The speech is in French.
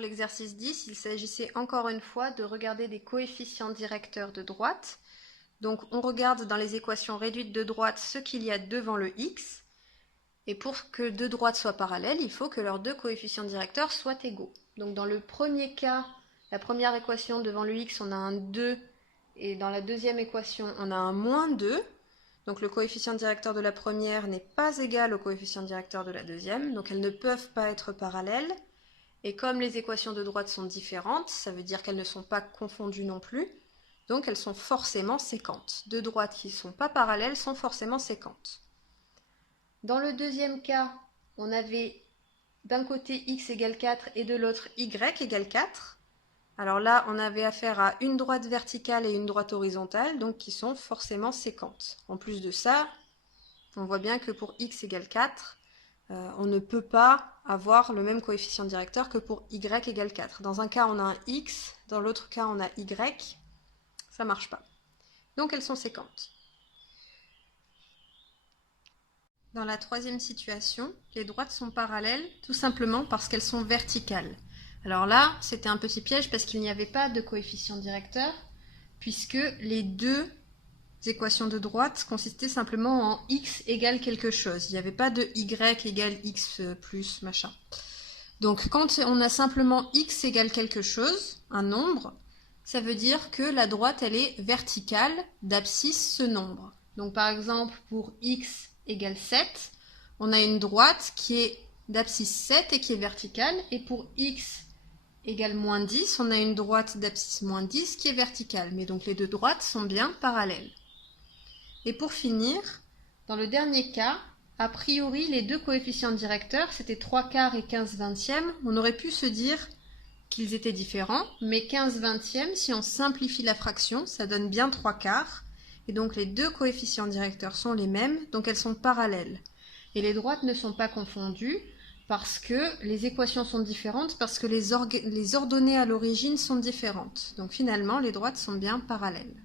Pour l'exercice 10, il s'agissait encore une fois de regarder des coefficients directeurs de droite. Donc on regarde dans les équations réduites de droite ce qu'il y a devant le x. Et pour que deux droites soient parallèles, il faut que leurs deux coefficients directeurs soient égaux. Donc dans le premier cas, la première équation devant le x, on a un 2. Et dans la deuxième équation, on a un moins 2. Donc le coefficient directeur de la première n'est pas égal au coefficient directeur de la deuxième. Donc elles ne peuvent pas être parallèles. Et comme les équations de droite sont différentes, ça veut dire qu'elles ne sont pas confondues non plus. Donc elles sont forcément séquentes. Deux droites qui ne sont pas parallèles sont forcément séquentes. Dans le deuxième cas, on avait d'un côté x égale 4 et de l'autre y égale 4. Alors là, on avait affaire à une droite verticale et une droite horizontale, donc qui sont forcément séquentes. En plus de ça, on voit bien que pour x égale 4, on ne peut pas avoir le même coefficient directeur que pour y égale 4. Dans un cas, on a un x, dans l'autre cas, on a y. Ça ne marche pas. Donc elles sont séquentes. Dans la troisième situation, les droites sont parallèles tout simplement parce qu'elles sont verticales. Alors là, c'était un petit piège parce qu'il n'y avait pas de coefficient directeur, puisque les deux équations de droite consistaient simplement en x égale quelque chose. Il n'y avait pas de y égale x plus machin. Donc quand on a simplement x égale quelque chose, un nombre, ça veut dire que la droite elle est verticale d'abscisse ce nombre. Donc par exemple pour x égale 7, on a une droite qui est d'abscisse 7 et qui est verticale, et pour x égale moins 10, on a une droite d'abscisse moins 10 qui est verticale, mais donc les deux droites sont bien parallèles. Et pour finir, dans le dernier cas, a priori les deux coefficients directeurs, c'était 3/4 et 15/20, on aurait pu se dire qu'ils étaient différents, mais 15/20, si on simplifie la fraction, ça donne bien 3/4, et donc les deux coefficients directeurs sont les mêmes, donc elles sont parallèles. Et les droites ne sont pas confondues, parce que les équations sont différentes, parce que les ordonnées à l'origine sont différentes. Donc finalement, les droites sont bien parallèles.